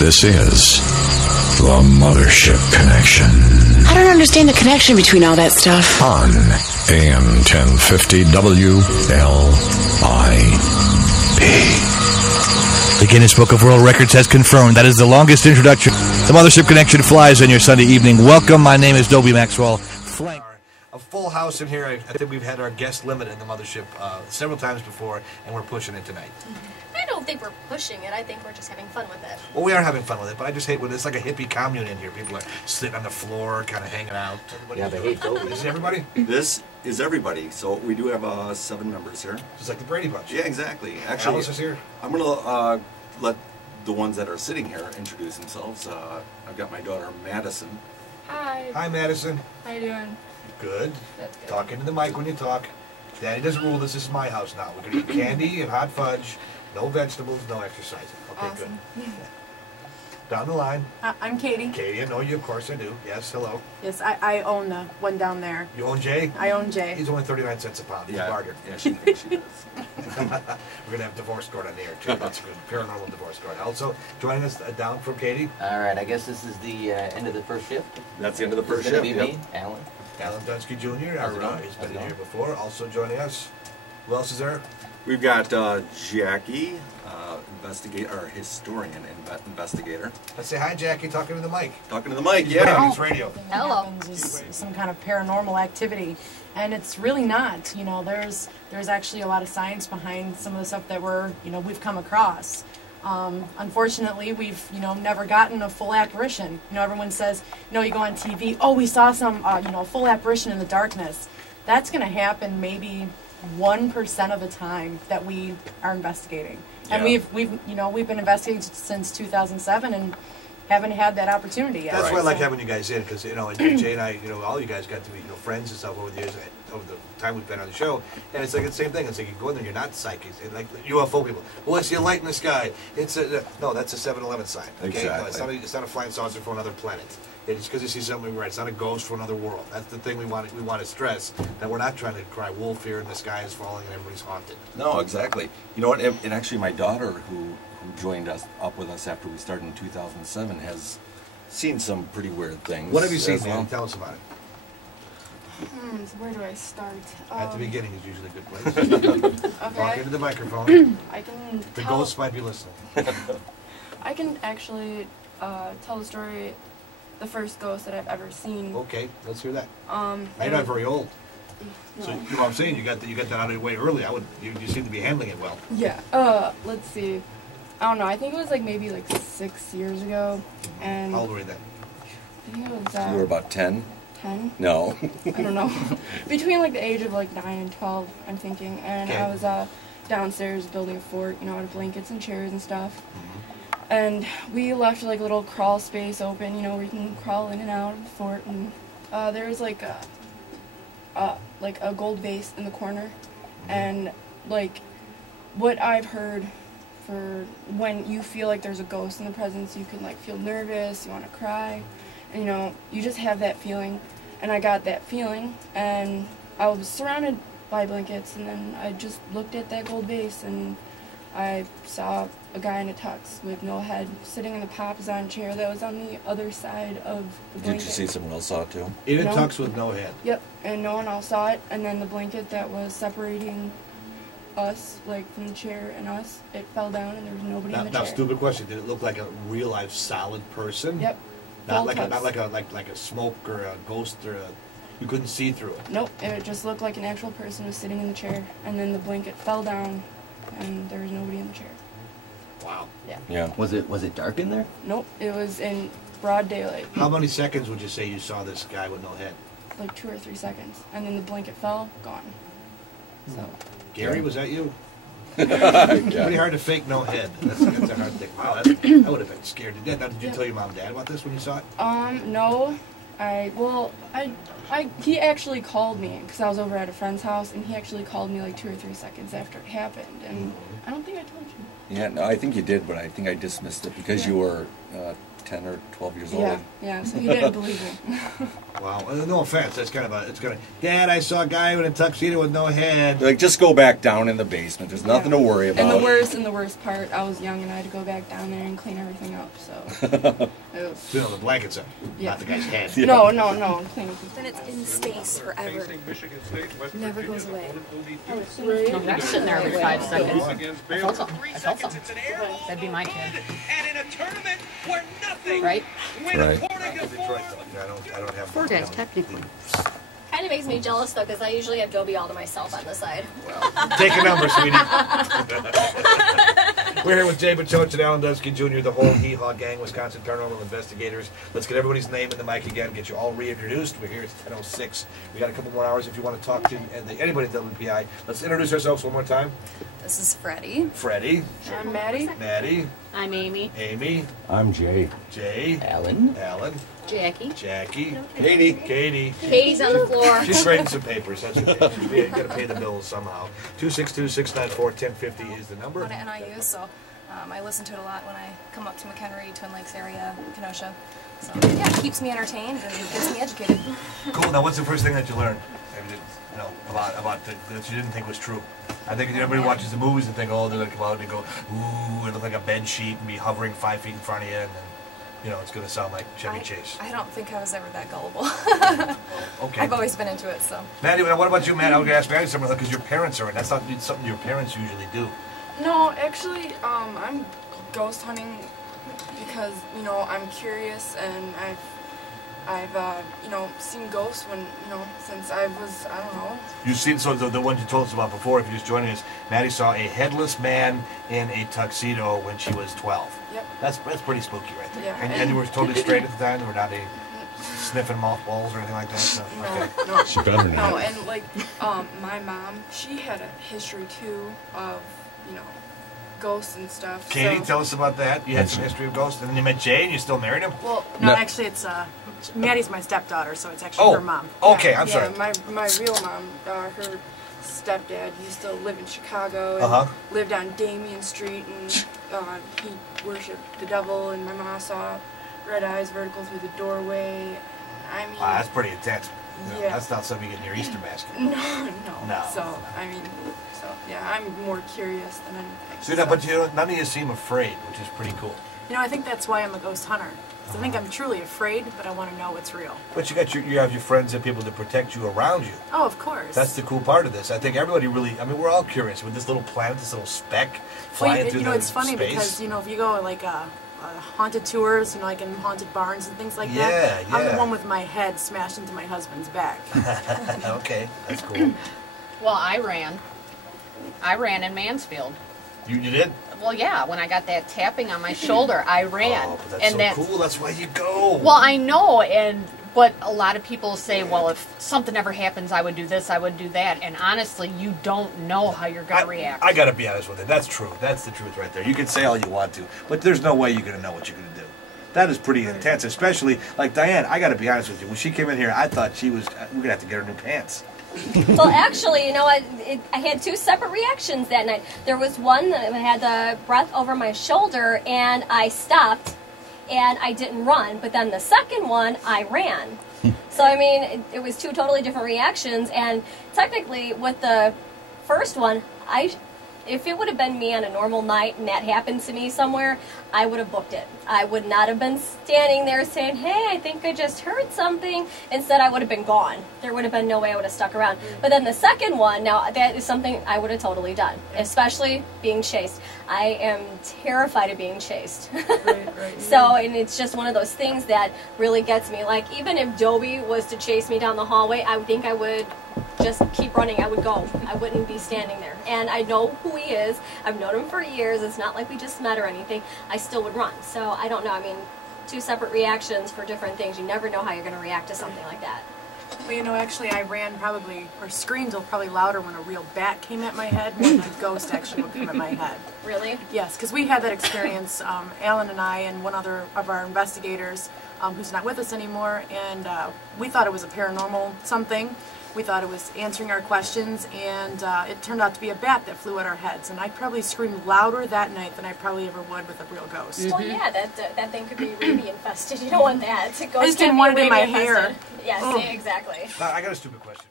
This is The Mothership Connection. I don't understand the connection between all that stuff. On AM1050 WPI. The Guinness Book of World Records has confirmed that is the longest introduction. The Mothership Connection flies on your Sunday evening. Welcome, my name is Dobie Maxwell. A full house in here. I think we've had our guest limit in the Mothership several times before, and we're pushing it tonight. I don't think we're pushing it. I think we're just having fun with it. Well, we are having fun with it, but I just hate when it's like a hippie commune in here. People are sitting on the floor, kind of hanging out. Yeah, they hate Dobie. This is everybody? This is everybody. So we do have 7 members here. Just like the Brady Bunch. Yeah, exactly. Actually, Alice is here. I'm going to let the ones that are sitting here introduce themselves. I've got my daughter, Madison. Hi. Hi, Madison. How you doing? Good. That's good. Talk into the mic when you talk. Daddy doesn't rule this. This is my house now. We're going to eat candy and hot fudge. No vegetables, no exercising. Okay, Awesome. good. Down the line. I'm Katie. Katie, I know you. Of course I do. Yes, hello. Yes, I own the one down there. You own Jay? I own Jay. He's only 39 cents a pound. He's a bargain. Yeah, she thinks she does. We're going to have divorce court on the air, too. That's good. Paranormal divorce court. Also, joining us down from Katie. All right, I guess this is the end of the first shift. That's the end of the first It's shift. gonna be me, Alan. Alan Dunsky Jr. How's it going? He's been How's it in here going? before. Also joining us. Who else is there? We've got Jackie, historian and investigator. Let's say hi, Jackie. Talking to the mic. Talking to the mic, Yeah, yeah. it's radio. Hello. Is some kind of paranormal activity, and it's really not. You know, there's actually a lot of science behind some of the stuff that we've come across. Unfortunately, we've never gotten a full apparition. Everyone says, you go on TV, oh, we saw some full apparition in the darkness. That's going to happen maybe 1% of the time that we are investigating. And we've been investigating since 2007 and haven't had that opportunity yet. That's why I like having you guys in, because Jay and I, all you guys got to be friends and stuff over the years, over the time we've been on the show. And it's like the same thing. It's like you go in there, you're not psychics. It's like UFO people. Well, I see a light in the sky. It's no, that's a 7-Eleven sign. Okay? Exactly. No, it's not a flying saucer from another planet. It's because you see something right. It's not a ghost from another world. That's the thing we want to stress. That we're not trying to cry wolf here and the sky is falling and everybody's haunted. No, exactly. You know what? And actually, my daughter, who joined us up with us after we started in 2007, has seen some pretty weird things. What have you seen, as well. man? Tell us about it. So where do I start? At the beginning is usually a good place. Talk Okay. into the microphone. I can The tell. ghosts might be listening. I can actually tell the story. The first ghost that I've ever seen. Okay, let's hear that. Now You're not very old. No. So you know what I'm saying? You got that out of the way early. You seem to be handling it well. Yeah. Let's see. I don't know. I think it was maybe 6 years ago, and How old were you then? I think it was You were about 10? 10. No. I don't know. Between the age of 9 and 12, I'm thinking, and Okay. I was downstairs building a fort, out of blankets and chairs and stuff. And we left a little crawl space open, where you can crawl in and out of the fort. And there was a gold vase in the corner, and what I've heard for when you feel like there's a ghost in the presence, you can feel nervous, you want to cry, and you just have that feeling. And I got that feeling, and I was surrounded by blankets, and then I just looked at that gold vase, and I saw a guy in a tux with no head sitting in the Papazon chair that was on the other side of the blanket. Did you see someone else saw it too? In a No. tux with no head. Yep, and no one else saw it, and then the blanket that was separating us, from the chair and us, it fell down and there was nobody in the Now, chair. stupid question. Did it look like a real life solid person? Yep. Not full like tux. like a smoke or a ghost or you couldn't see through it. Nope, it just looked like an actual person was sitting in the chair, and then the blanket fell down, and there was nobody in the chair. Wow. Yeah. Yeah. Was it dark in there? Nope, it was in broad daylight. How many seconds would you say you saw this guy with no head? 2 or 3 seconds, and then the blanket fell, gone. So. Gary, was that you? Pretty hard to fake no head. That's a hard thing. Wow, I would have been scared to death. Now, did you tell your mom and dad about this when you saw it? No. He actually called me, because I was over at a friend's house, and he actually called me 2 or 3 seconds after it happened, and I don't think I told you. Yeah, no, I think you did, but I think I dismissed it because you were 10 or 12 years Yeah, old. yeah. So he didn't believe me. Wow. No offense. That's kind of a. It's gonna. Dad, I saw a guy in a tuxedo with no head. Like, just go back down in the basement. There's nothing to worry about. And the worst part, I was young and I had to go back down there and clean everything up. So. It was, You know, the blankets up, Yeah. not the guy's head. Yeah. No. Clean. Then it's in space forever. Never goes away. No, he's sitting there every 5 seconds. I felt something. That'd be my kid. Right? Right. Detroit, though. I don't have. Poor guy's technically. Kind of makes me jealous though, because I usually have Dobie all to myself on the side. Take a number, sweetie. We're here with Jay Bachoch and Alan Dusky Jr., the whole Hee-Haw gang, Wisconsin Paranormal Investigators. Let's get everybody's name in the mic again, get you all reintroduced. We're here at 10:06. We got a couple more hours if you want to talk to anybody at WPI. Let's introduce ourselves one more time. This is Freddie. Freddie. I'm Maddie. Maddie. I'm Amy. Amy. I'm Jay. Jay. Alan. Alan. Jackie. Jackie. Katie. Katie. Katie's on the floor. She's grading some papers. That's okay. She's got to pay the bills somehow. 262-694-1050 is the number. On at NIU, so I listen to it a lot when I come up to McHenry, Twin Lakes area, Kenosha. So yeah, it keeps me entertained and it gets me educated. Cool. Now, what's the first thing that you learned? About that you didn't think was true? I think everybody watches the movies and think, oh, they're gonna come out and go, ooh, it look like a bed sheet and be hovering 5 feet in front of you, and then, it's gonna sound like Chevy Chase. I don't think I was ever that gullible. Okay. I've always been into it, so. Maddie, what about you, Matt? I was gonna ask Maddie something because your parents are in. That's not something your parents usually do. No, actually, I'm ghost hunting because I'm curious and I've seen ghosts when since I was I don't know. You've seen the ones you told us about before. If you're just joining us, Maddie saw a headless man in a tuxedo when she was 12. Yep. That's pretty spooky right there. Yeah, and you were totally straight at the time. There were not any sniffing mothballs or anything like that. So, okay. No, She better not. no, and my mom, she had a history too of ghosts and stuff. Katie, so. tell us about that. You had some history of ghosts, and then you met Jay, and you still married him. Well, no, actually, it's Maddie's my stepdaughter, so it's actually her mom. Okay, Yeah, I'm sorry. My real mom, her stepdad used to live in Chicago and lived on Damien Street, and he worshipped the devil, and my mom saw red eyes vertical through the doorway. I mean, Wow, that's pretty intense. Yeah. That's not something you get in your Easter basket. No. No. So yeah, I'm more curious than anything. So, but none of you seem afraid, which is pretty cool. I think that's why I'm a ghost hunter. 'Cause I think I'm truly afraid, but I want to know what's real. But you have your friends and people that protect you around you. Oh, of course. That's the cool part of this. I think everybody really. I mean, we're all curious with this little planet, this little speck flying through the it's funny space. because if you go like haunted tours, like in haunted barns and things like Yeah, that. I'm the yeah. one with my head smashed into my husband's back. Okay, that's cool. Well, I ran in Mansfield. You did? Well, yeah. When I got that tapping on my shoulder, I ran. Oh, but that's so cool. That's why you go. Well, I know, but a lot of people say, well, if something ever happens, I would do this, I would do that. And honestly, you don't know how you're going to react. I got to be honest with it. That's true. That's the truth right there. You can say all you want to, but there's no way you're going to know what you're going to do. That is pretty intense, especially like Diane. I got to be honest with you. When she came in here, I thought we're going to have to get her new pants. Well, actually, I had two separate reactions that night. There was one that I had the breath over my shoulder, and I stopped, and I didn't run. But then the second one, I ran. So, I mean, it was two totally different reactions, and technically, with the first one, if it would have been me on a normal night and that happened to me somewhere, I would have booked it. I would not have been standing there saying, hey, I think I just heard something. Instead, I would have been gone. There would have been no way I would have stuck around. But then the second one, now that is something I would have totally done, especially being chased. I am terrified of being chased. Right. So, and it's just one of those things that really gets me. Like, even if Dobie was to chase me down the hallway, I would think I would just keep running. I would go. I wouldn't be standing there. And I know who he is. I've known him for years. It's not like we just met or anything. I still would run. So I don't know. I mean, two separate reactions for different things. You never know how you're going to react to something like that. Well, actually, I ran or screamed probably louder when a real bat came at my head more than a ghost actually would come at my head. Really? Yes, because we had that experience, Alan and I and one other of our investigators who's not with us anymore, and we thought it was a paranormal something. We thought it was answering our questions, and it turned out to be a bat that flew at our heads. And I probably screamed louder that night than I probably ever would with a real ghost. Well, yeah, that thing could be rabies infested. You don't want that. I just didn't want it in my hair. Yeah, Oh. exactly. I got a stupid question.